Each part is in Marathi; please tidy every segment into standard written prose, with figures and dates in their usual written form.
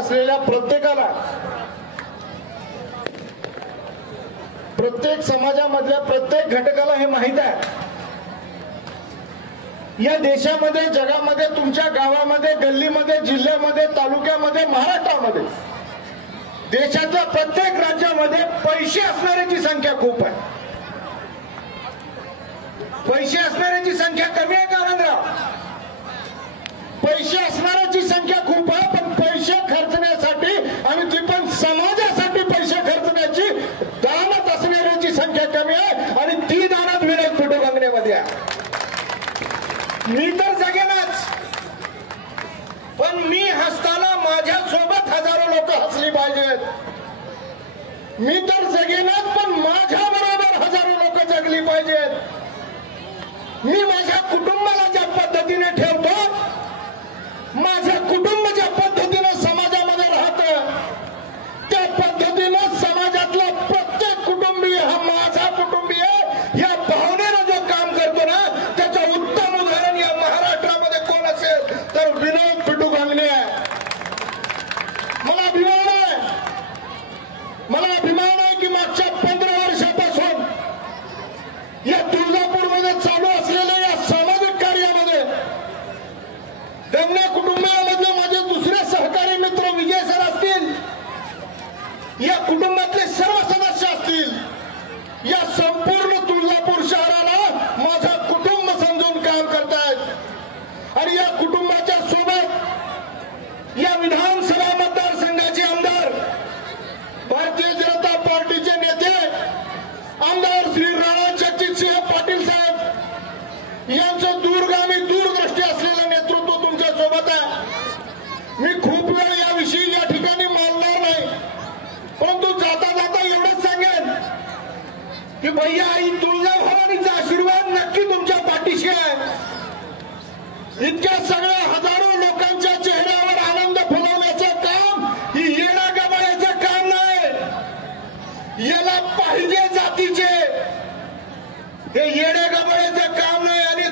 असलेल्या प्रत्येकाला, प्रत्येक समाजामधल्या प्रत्येक घटकाला हे माहित आहे, या देशामध्ये, जगामध्ये, तुमच्या गावामध्ये, गल्लीमध्ये, जिल्ह्यामध्ये, तालुक्यामध्ये, महाराष्ट्रामध्ये, देशाच्या प्रत्येक राज्यामध्ये पैसे असणाऱ्याची संख्या खूप आहे. पैसे असणाऱ्याची संख्या कमी आहे का आनंदराव? पैसे असणाऱ्याची संख्या खूप आहे, पण पैसे खर्चण्यासाठी आणि ती पण समाजासाठी पैसे खर्चण्याची दानत असणाऱ्याची संख्या कमी आहे. आणि ती दानत विनोद पिटू गंगण्यामध्ये आहे. मी तर जगेनच, पण मी हसताना माझ्यासोबत हजारो लोक हसली पाहिजेत. मी तर जगेनच, पण माझ्या बरोबर हजारो लोक जगली पाहिजेत. मी माझ्या कुटुंबाला ज्या पद्धतीने ठेवतो, माझं कुटुंब ज्या पद्धतीने समाजामध्ये राहतं, त्या पद्धतीनं समाजातला प्रत्येक कुटुंबीय हा माझा कुटुंबीय या भावनेनं जो काम करतो ना, त्याचं उत्तम उदाहरण या महाराष्ट्रामध्ये कोण असेल तर विनोद पिटू गंगणे आहे. मला अभिमान आहे, मला अभिमान आहे की मागच्या 15 वर्षापासून या तुळजापूरमध्ये चालू असलेल्या या सामाजिक कार्यामध्ये गंगणे कुटुंबामधले माझे दुसरे सहकारी मित्र विजय सर असतील, या कुटुंबातले सर्व सदस्य असतील, या संपूर्ण तुळजापूर शहराला माझं कुटुंब समजून काम करतायत. आणि या कुटुंबाच्या सोबत या विधानसभा मतदारसंघाचे आमदार, भारतीय जनता पार्टीचे नेते आमदार श्री राणा जगजितसिंह पाटील साहेब यांचं दूरगामी दूरदृष्टी असलेलं नेतृत्व तुमच्या सोबत आहे. मी खूप वेळ याविषयी या ठिकाणी मानणार नाही, परंतु जाता जाता एवढंच सांगेन की भैया आई तुळजाभवानीचा आशीर्वाद नक्की तुमच्या पाठीशी आहे. इतक्या सगळ्या हजारो लोकांच्या चेहऱ्यावर आनंद फुलवण्याचं काम ही येणा गबाळ्याचं काम नाही. याला पाहिजे जातीचे, हे येण्या गबाळ्याचं काम नाही. आणि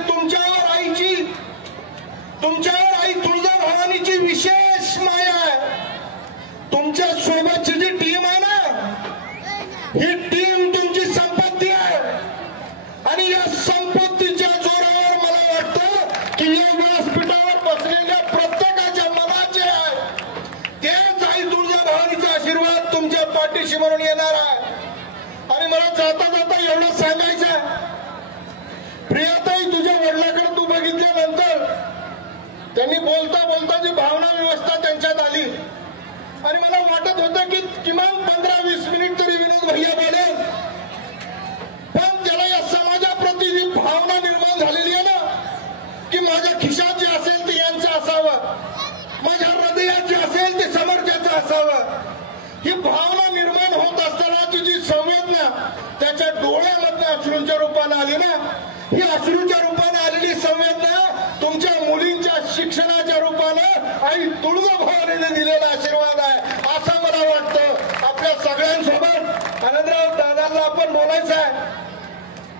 तुमच्यावर आई तुळजाभवानीची विशेष माया आहे. तुमच्या सोबतची जी टीम आहे ना, ही टीम तुमची संपत्ती आहे. आणि या संपत्तीच्या जोरावर मला वाटतं की या व्यासपीठावर बसलेल्या प्रत्येकाच्या मनाचे आहे, तेच आई तुळजाभवानीचा आशीर्वाद तुमच्या पाठीशी म्हणून येणार आहे. आणि मला जाता जाता एवढं सांगायचं आहे, प्रियाताई, तुझ्या वडिलांकडे तू बघितल्यानंतर त्यांनी बोलता बोलता जी भावना व्यवस्था त्यांच्यात आली आणि मला वाटत होतं की किमान 15-20 मिनिट तरी विनोद भैया बोलेल. पण त्याला या समाजाप्रती जी भावना निर्माण झालेली आहे ना, की माझ्या खिशात जे असेल ते यांचं असावं, माझ्या हृदयात जे असेल ते समोरच्याचं असावं, ही भावना निर्माण होत असताना जी संवेदना त्याच्या डोळ्यामधनं अश्रूंच्या रूपानं आली ना, ही अश्रूंच्या रूपानं आलेली संवेदना तुमच्या मुलींच्या शिक्षणाच्या रूपानं आई तुळजाभवानीने दिलेला आशीर्वाद आहे असं मला वाटतं. आपल्या सगळ्यांसोबत आनंदराव दादांना आपण बोलायचं आहे.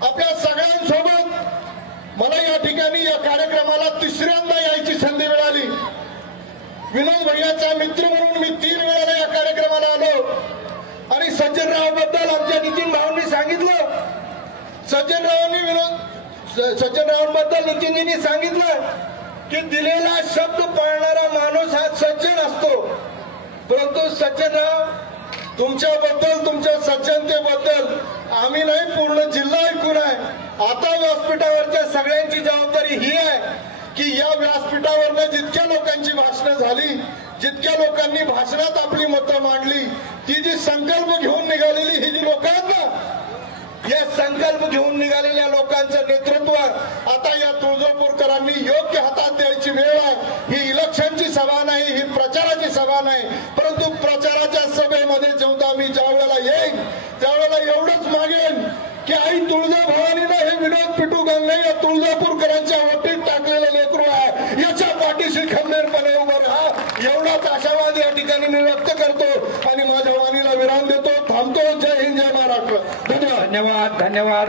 आपल्या सगळ्यांसोबत मला या ठिकाणी या कार्यक्रमाला तिसऱ्यांदा यायची संधी मिळाली. विनोद भैयाचा मित्र म्हणून मी 3 वेळा या कार्यक्रमाला आलो. आणि सज्जनराव बद्दल आमच्या नितीन भाऊंनी सांगितलं, सज्जनरावांबद्दल नितीनजींनी सांगितलं की दिलेला शब्द पाळणारा माणूस हा सज्जन असतो. परंतु सज्जनराव, तुमच्याबद्दल, तुमच्या सज्जनतेबद्दल आम्ही नाही, पूर्ण जिल्हा ऐकून आहे. आता व्यासपीठावरच्या सगळ्यांची जबाबदारी ही आहे की या व्यासपीठावरनं जितक्या लोकांची भाषणं झाली, जितक्या लोकांनी भाषणात आपली मतं मांडली, ती जी संकल्प घेऊन निघालेली ही जी लोक आहेत ना, या संकल्प घेऊन निघालेल्या लोकांचं नेतृत्व आता या तुळजापूरकरांनी योग्य हातात द्यायची वेळ आहे. ही इलेक्शनची सभा नाही, ही प्रचाराची सभा नाही, परंतु प्रचाराच्या सभेमध्ये जेव्हा मी ज्यावेळेला येईन त्यावेळेला एवढंच मागेन की आई तुळजाभवानीनं हे विनोद पिटू गंगणे या तुळजापूरकरांच्या वटीत टाकलेलं लेकरू आहे, याच्या पाठीशी खंबीरपणे उभं राहा, एवढाच आशावाद या ठिकाणी मी व्यक्त करतो आणि माझ्या वाणीला विराम देतो. थांबतो. जय हिंद, जय महाराष्ट्र. धन्यवाद. धन्यवाद.